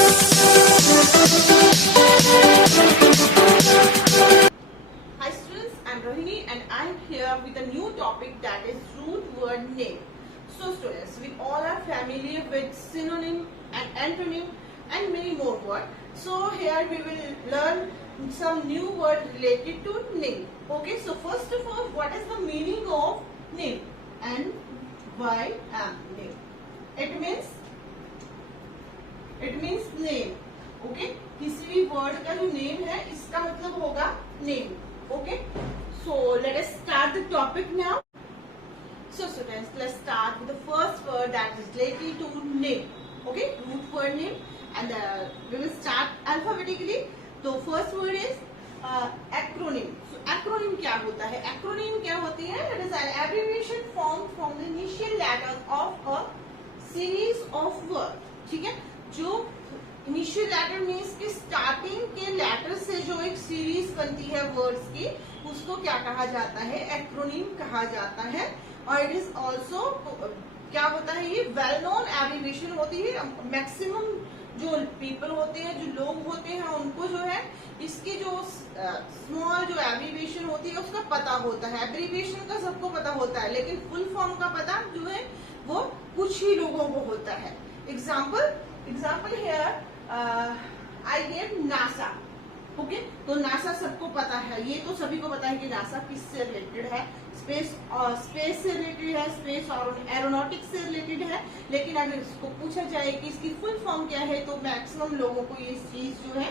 Hi students, I'm Rohini and I'm here with a new topic, that is root word name. So students, we all are familiar with synonym and antonym and many more words. So here we will learn some new word related to name. Okay, so first of all, what is the meaning of name? N-Y-M, name. It means name. Okay, किसी भी word का जो name है इसका मतलब होगा name. Okay, so let us start the topic now. So students, let's start with the first word that is related to name. Okay, root word name and we will start alphabetically. तो first word is acronym. So acronym क्या होता है? Acronym क्या होती है? It is an abbreviation form from the initial letter of a series of word. ठीक है, जो इनिशियल लेटर मीन्स कि स्टार्टिंग के लेटर से जो एक सीरीज बनती है वर्ड्स की, उसको क्या कहा जाता है? एक्रोनिम कहा जाता है. और इट इज ऑल्सो क्या होता है? ये वेल नोन एब्रिविएशन होती है. मैक्सिमम जो पीपल होते हैं, जो लोग होते हैं, उनको जो है इसकी जो स्मॉल जो एब्रिविएशन होती है उसका पता होता है. एब्रिविएशन का सबको पता होता है, लेकिन फुल फॉर्म का पता जो है वो कुछ ही लोगों को होता है. Example here I gave NASA. Okay, तो नासा सबको पता है, ये तो सभी को पता है कि नासा किससे रिलेटेड है. स्पेस से रिलेटेड है, स्पेस और एरोनॉटिक्स से रिलेटेड है. लेकिन अगर इसको पूछा जाए कि इसकी फुल फॉर्म क्या है, तो मैक्सिमम लोगों को ये चीज जो है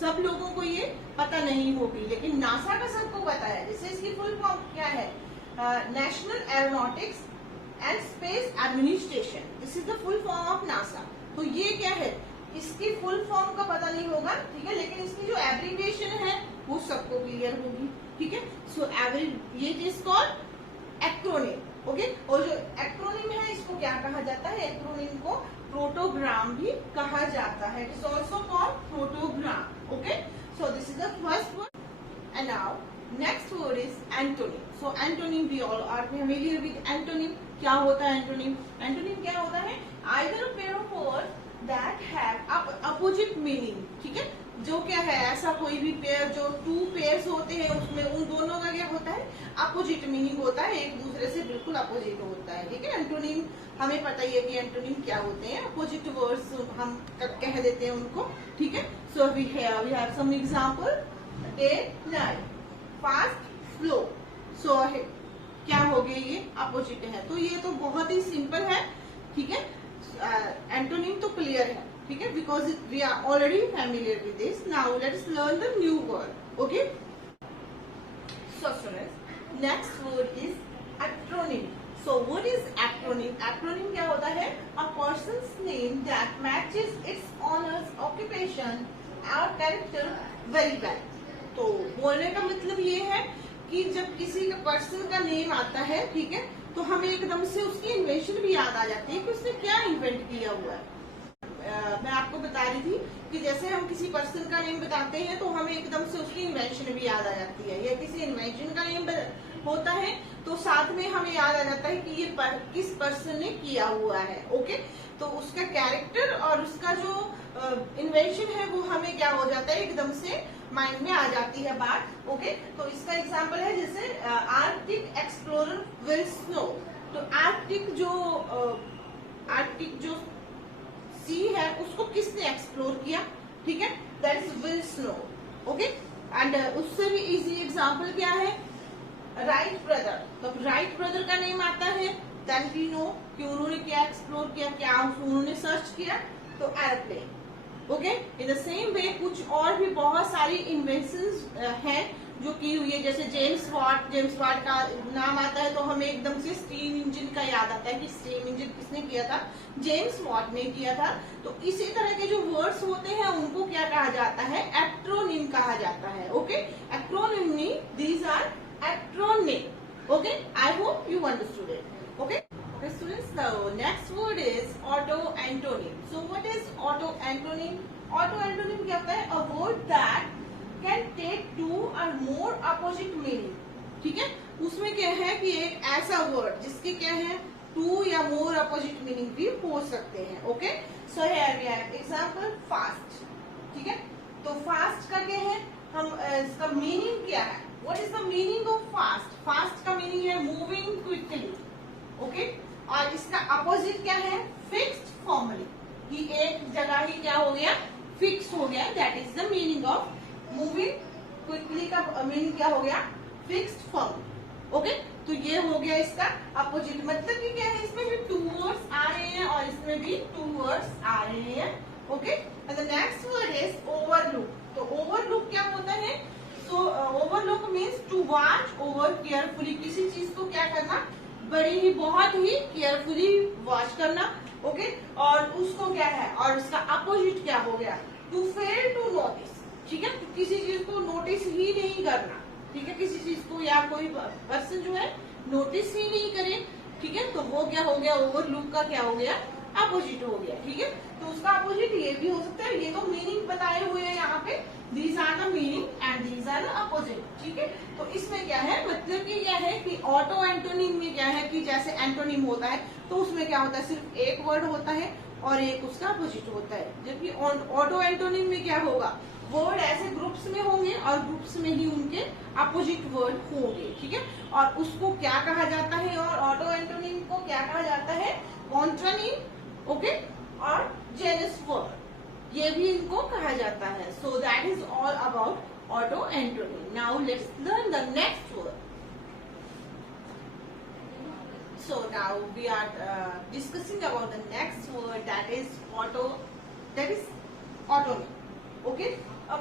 सब लोगों को ये पता नहीं होगी. लेकिन नासा का सबको पता है. जैसे इसकी फुल फॉर्म क्या है? National aeronautics and space administration. This is the full form of NASA. तो ये क्या है? इसकी फुल फॉर्म का पता नहीं होगा, ठीक है, लेकिन इसकी जो एब्रिविएशन है वो सबको क्लियर होगी. ठीक है, सो ये इज कॉल्ड एक्रोनिम. ओके, और जो एक्रोनिम है इसको क्या कहा जाता है? एक्रोनिम को प्रोटोग्राम भी कहा जाता है. It is also called protogram. Okay, so this is the first word. And now next word is antonym. So antonym, we all are familiar with antonym. क्या होता है एंटोनिम? एंटोनिम क्या होता है? Either a pair of words that have opposite meaning. ठीक है, जो क्या है, ऐसा कोई भी पेयर, जो टू पेयर्स होते हैं उसमें उन दोनों का क्या होता है? अपोजिट मीनिंग होता है, एक दूसरे से बिल्कुल अपोजिट होता है. ठीक है, एंटोनिम हमें पता ही है कि एंटोनिम क्या होते हैं. अपोजिट वर्ड्स हम कह देते हैं उनको. ठीक है, so we have some example. Day night, fast slow. So क्या हो गया? ये अपोजिट है. तो ये तो बहुत ही सिंपल है. ठीक है, एंटोनिम तो क्लियर है. ठीक है, because we are already familiar with this. Now let's learn the new word. Okay, so students, next word is acronym. So what is acronym? Acronym क्या होता है? A person's name that matches its owner's, occupation or character very well. तो बोलने का मतलब ये है कि जब किसी का पर्सन का नेम आता है, ठीक है, तो हमें एकदम से उसकी इन्वेंशन भी याद आ जाती है कि उसने क्या इन्वेंट किया हुआ है. मैं आपको बता रही थी कि जैसे हम किसी पर्सन का नेम बताते हैं तो हमें एकदम से उसकी इन्वेंशन भी याद आ जाती है. या किसी इन्वेंशन का नेम होता है तो साथ में हमें याद आ जाता है कि ये किस पर्सन ने किया हुआ है. ओके, तो उसका कैरेक्टर और उसका जो इन्वेंशन है वो हमें क्या हो जाता है? एकदम से माइंड में आ जाती है बात. ओके, तो इसका एग्जांपल है जैसे आर्कटिक एक्सप्लोरर विल स्नो. तो आर्कटिक जो सी है उसको किसने एक्सप्लोर किया? ठीक है, that is will snow. Okay, and उससे भी इजी एग्जांपल क्या है? Right brother. तो राइट ब्रदर का नेम आता है, देन वी नो कि उन्होंने क्या एक्सप्लोर किया, क्या उन्होंने सर्च किया. तो airplane. Okay, in the same way कुछ और भी बहुत सारी इन्वेंशंस हैं जो की हुई है. जैसे जेम्स वाट का नाम आता है तो हमें एकदम से स्टीम इंजन का याद आता है कि स्टीम इंजन किसने किया था? जेम्स वाट ने किया था. तो इसी तरह के जो वर्ड्स होते हैं उनको क्या कहा जाता है? एक्रोनिम कहा जाता है. Okay, acronym mean these are acronym. Okay, I hope you understood it. Okay, students, the next word is auto-antonym. So what is auto-antonym? Auto-antonym क्या होता है? A word that can take two or more opposite meaning. ठीक है, उसमें क्या है कि एक ऐसा वर्ड जिसके क्या है टू या मोर अपोजिट मीनिंग भी हो सकते हैं. Okay, so here we have example fast, ठीक है। तो फास्ट का क्या है, हम इसका मीनिंग क्या है, what is the meaning of fast? Fast का मीनिंग है मूविंग क्विकली, ओके। और इसका अपोजिट क्या है, फिक्स्ड फॉर्मली, कि एक जगह ही क्या हो गया, फिक्स हो गया, that is the meaning of moving quickly का मीनिंग क्या हो गया, फिक्स्ड फॉर्म, ओके। तो ये हो गया इसका अपोजिट, मतलब कि क्या है, इसमें भी टू वर्ड्स आ रहे हैं और इसमें भी टू वर्ड्स आ रहे हैं, okay. And the next word is overlook. तो ओवरलुक क्या होता है, so overlook means to watch over carefully, किसी चीज को क्या करना, बड़ी ही बहुत ही केयरफुली वॉच करना, ओके। और उसको क्या है, और उसका अपोजिट क्या हो गया, टू फेल टू नोटिस, ठीक है। तो किसी चीज को नोटिस ही नहीं करना, ठीक है, किसी चीज को या कोई पर्सन जो है नोटिस ही नहीं करे, ठीक है, तो वो क्या हो गया, ओवरलुक का क्या हो गया, अपोजिट हो गया, ठीक है। तो उसका अपोजिट ये भी हो सकता है, ये तो मीनिंग बताए हुए हैं यहाँ पे, these are the meaning and these are the opposite, ठीक है। तो इसमें क्या है, मतलब कि क्या है कि ऑटो एंटोनिम में क्या है कि जैसे एंटोनिम होता है तो उसमें क्या होता है, सिर्फ एक वर्ड होता है और एक उसका अपोजिट होता है, जबकि ऑटो एंटोनिम में क्या होगा, वर्ड ऐसे ग्रुप्स में होंगे और ग्रुप्स में ही उनके अपोजिट वर्ड होंगे, ठीक है। और उसको क्या कहा जाता है, और ऑटो एंटोनिम को क्या कहा जाता है, कॉन्ट्रानिम, ओके, और जेनस वर्ड, ये भी इनको कहा जाता है। सो that is all about auto antonym. Now let's learn the next word. So now we are discussing about the next word, that is autonym, okay। अब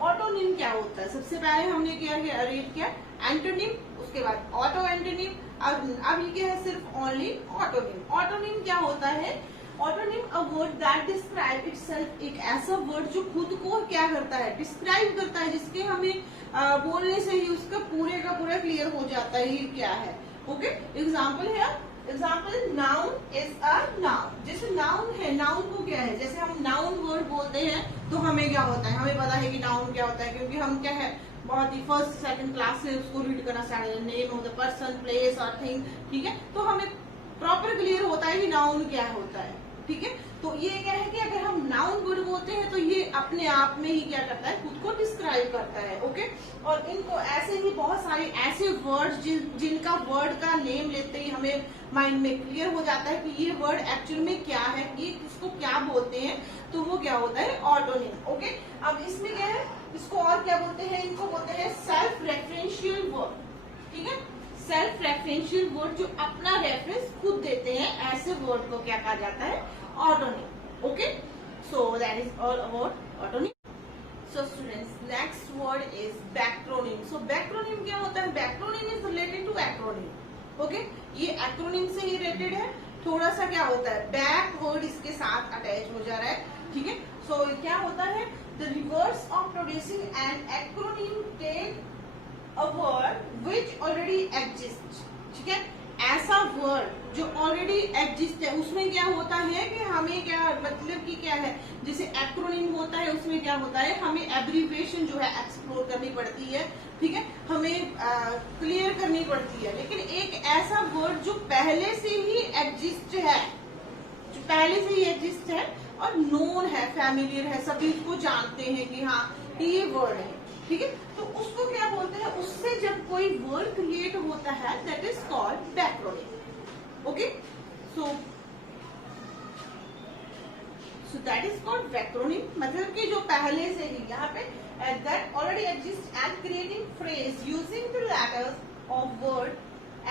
ऑटोनिम क्या होता है, सबसे पहले हमने क्या रीड किया एंटोनिम, उसके बाद ऑटो एंटोनिम, अब ये क्या है, सिर्फ ओनली ऑटोनिम। ऑटोनिम क्या होता है, autonym a word that describe itself, एक ऐसा वर्ड जो खुद को क्या करता है, डिस्क्राइब करता है, जिसके हमें बोलने से ही उसका पूरे का पूरा क्लियर हो जाता है ये क्या है, ओके। एग्जाम्पल है, example noun is a noun, जैसे नाउन है, नाउन को क्या है, जैसे हम नाउन वर्ड बोलते हैं तो हमें क्या होता है, हमें पता है कि नाउन क्या होता है, क्योंकि हम क्या है बहुत ही फर्स्ट सेकंड क्लास से उसको रीड करना स्टार्ट किया, name of the person, place और थिंग, ठीक है। तो हमें प्रॉपर क्लियर होता है कि नाउन क्या होता है, ठीक है। तो ये क्या है कि अगर हम नाउन वर्ड बोलते हैं तो ये अपने आप में ही क्या करता है, खुद को डिस्क्राइब करता है, ओके। और इनको ऐसे ही बहुत सारे ऐसे वर्ड्स जिनका वर्ड का नेम लेते ही हमें माइंड में क्लियर हो जाता है कि ये वर्ड एक्चुअल में क्या है, ये इसको क्या बोलते हैं, तो वो क्या होता है, ऑटोनिम, ओके। अब इसमें क्या है, इसको और क्या बोलते हैं, इनको बोलते हैं सेल्फ रेफरेंशियल वर्ड, ठीक है। सेल्फ रेफरेंशियल वर्ड जो अपना रेफरेंस खुद देते हैं, ऐसे वर्ड को क्या कहा जाता है, autonym, okay. So that is all about autonym. So students, next word is backronym. So backronym क्या होता है, backronym is related to acronym, okay. ये एक्रोनिम से ही रिलेटेड है, थोड़ा सा क्या होता है, बैक वर्ड इसके साथ अटैच हो जा रहा है, ठीक है। सो क्या होता है, the reverse of producing an acronym take a word which already exist, ठीक है। ऐसा वर्ड जो ऑलरेडी एग्जिस्ट है, उसमें क्या होता है कि हमें क्या मतलब कि क्या है, जैसे एक्रोनिम होता है उसमें क्या होता है, हमें एब्रीविएशन जो है एक्सप्लोर करनी पड़ती है, ठीक है, हमें क्लियर करनी पड़ती है। लेकिन एक ऐसा वर्ड जो पहले से ही एग्जिस्ट है, जो पहले से ही एग्जिस्ट है और नोन है, फैमिलियर है, सभी उसको जानते हैं कि हाँ ये वर्ड है, ठीक है, तो उसको क्या बोलते हैं, उससे जब कोई वर्ड क्रिएट होता है that is called backronym, okay. So that is called backronym, मतलब कि जो पहले से ही यहाँ पे that already exist and creating phrase using the letters of word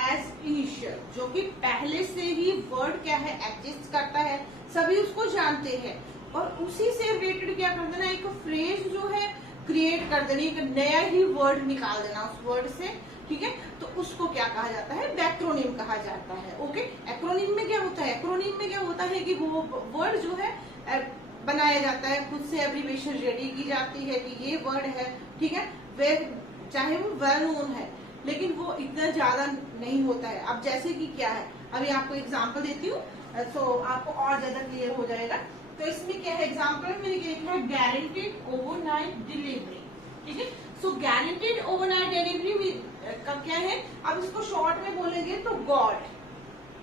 as initial, जो कि पहले से ही वर्ड क्या है, एग्जिस्ट करता है, सभी उसको जानते हैं, और उसी से रिलेटेड क्या कर देना, एक फ्रेज जो है क्रिएट कर देनी, एक नया ही वर्ड निकाल देना उस वर्ड से, ठीक है। तो उसको क्या कहा जाता है, बैक्रोनिम कहा जाता है, ओके। एक्रोनिम में क्या होता है, एक्रोनिम में क्या होता है कि वो वर्ड जो है बनाया जाता है, खुद से एब्रीविएशन रेडी की जाती है कि ये वर्ड है, ठीक है, वे चाहे वो वेल नोन है लेकिन वो इतना ज्यादा नहीं होता है। अब जैसे कि क्या है, अभी आपको एग्जांपल देती हूँ, सो आपको और ज्यादा क्लियर हो जाएगा। तो इसमें क्या है, एग्जांपल में मैंने लिखा है गारंटीड ओवरनाइट डिलीवरी, ठीक है। सो गारंटीड ओवरनाइट डिलीवरी का क्या है, अब इसको शॉर्ट में बोलेंगे तो गॉड,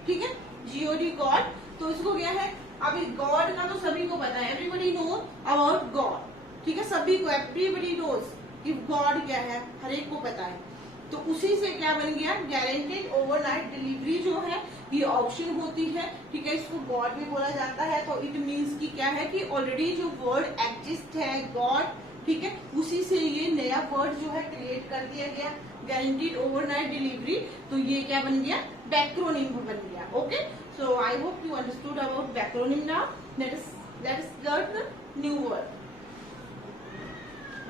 ठीक है, जीओडी गॉड। तो इसको क्या है, अभी गॉड का तो सभी को पता है, एवरीबडी नो अबाउट गॉड, ठीक है, सभी को, एवरीबडी नोज कि गॉड क्या है, हर एक को पता है। तो उसी से क्या बन गया, गारंटेड ओवरनाइट डिलीवरी जो है ये ऑप्शन होती है, ठीक है, इसको गॉड भी बोला जाता है। तो इट मीन्स कि क्या है कि ऑलरेडी जो वर्ड एग्जिस्ट है गॉड, ठीक है, उसी से ये नया वर्ड जो है क्रिएट कर दिया गया, गारंटीड ओवरनाइट डिलीवरी। तो ये क्या बन गया, बैक्रोनिम बन गया। Okay, so I hope you understood about backronym. Now let us learn the new word.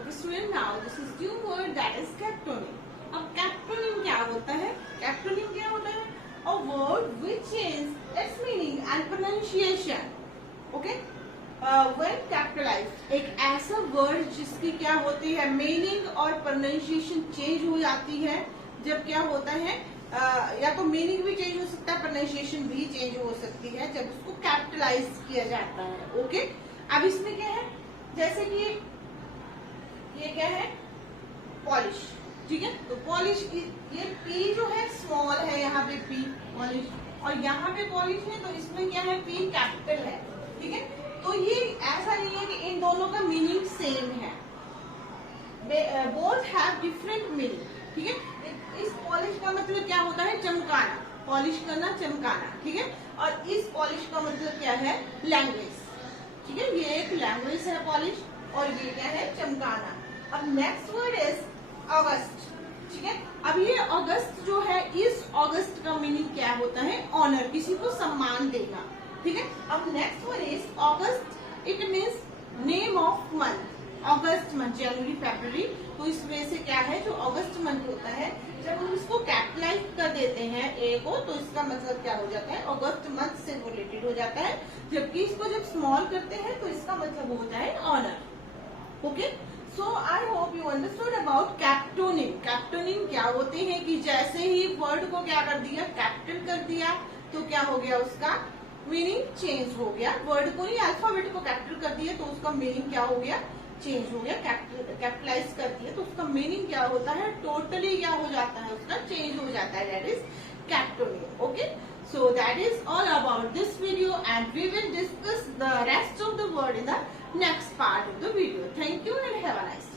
Okay student, now this is new word that is capitonym. अब कैप्टोनिम क्या होता है, कैप्टोनिम क्या होता है, a word which change its meaning and pronunciation. Okay, when capitalised, एक ऐसा word जिसकी क्या होती है मीनिंग और प्रोनाउंसिएशन चेंज हो जाती है। जब क्या होता है, या तो मीनिंग भी चेंज हो सकता है, प्रोनाउंसिएशन भी चेंज हो सकती है जब उसको कैपिटलाइज किया जाता है। ओके, अब इसमें क्या है, जैसे कि ये क्या है, पॉलिश, ठीक है, तो पॉलिश, ये पी जो है स्मॉल है, यहाँ पे पी पॉलिश, और यहाँ पे पॉलिश है, तो इसमें क्या है, पी कैपिटल है, ठीक है। तो ये ऐसा नहीं है कि इन दोनों का मीनिंग सेम है, बोथ हैव डिफरेंट मीनिंग, ठीक है। इस पॉलिश का मतलब क्या होता है, चमकाना, पॉलिश करना, चमकाना, ठीक है, और इस पॉलिश का मतलब क्या है, लैंग्वेज, ठीक है, ये एक लैंग्वेज है पॉलिश, और ये क्या है, चमकाना। अब नेक्स्ट वर्ड इज अगस्त, ठीक है। अब ये अगस्त जो है, इस अगस्त का मीनिंग क्या होता है, ऑनर, किसी को सम्मान देना, ठीक है। अब next one is August, it means name of month, August month, January February. तो इसमें से क्या है, जो अगस्त मंथ होता है, जब हम इसको कैपिटलाइज कर देते हैं ए को, तो इसका मतलब क्या हो जाता है, अगस्त मंथ से रिलेटेड हो जाता है। जबकि इसको जब स्मॉल करते हैं तो इसका मतलब होता है honour. Okay, so I hope you understood about capitonym. Capitonym क्या होते हैं कि जैसे ही वर्ड को क्या कर दिया, कैपिटल कर दिया, तो क्या हो गया, उसका मीनिंग चेंज हो गया। वर्ड को नहीं, अल्फाबेट को कैपिटल कर दिया तो उसका मीनिंग क्या हो गया, चेंज हो गया। कैपिटलाइज कर दिया तो उसका मीनिंग क्या होता है, टोटली क्या हो जाता है, उसका चेंज हो जाता है, that is capitonym. Okay, so that is all about this video, and we will discuss the rest of the word in the next part of the video. Thank you and have a nice day.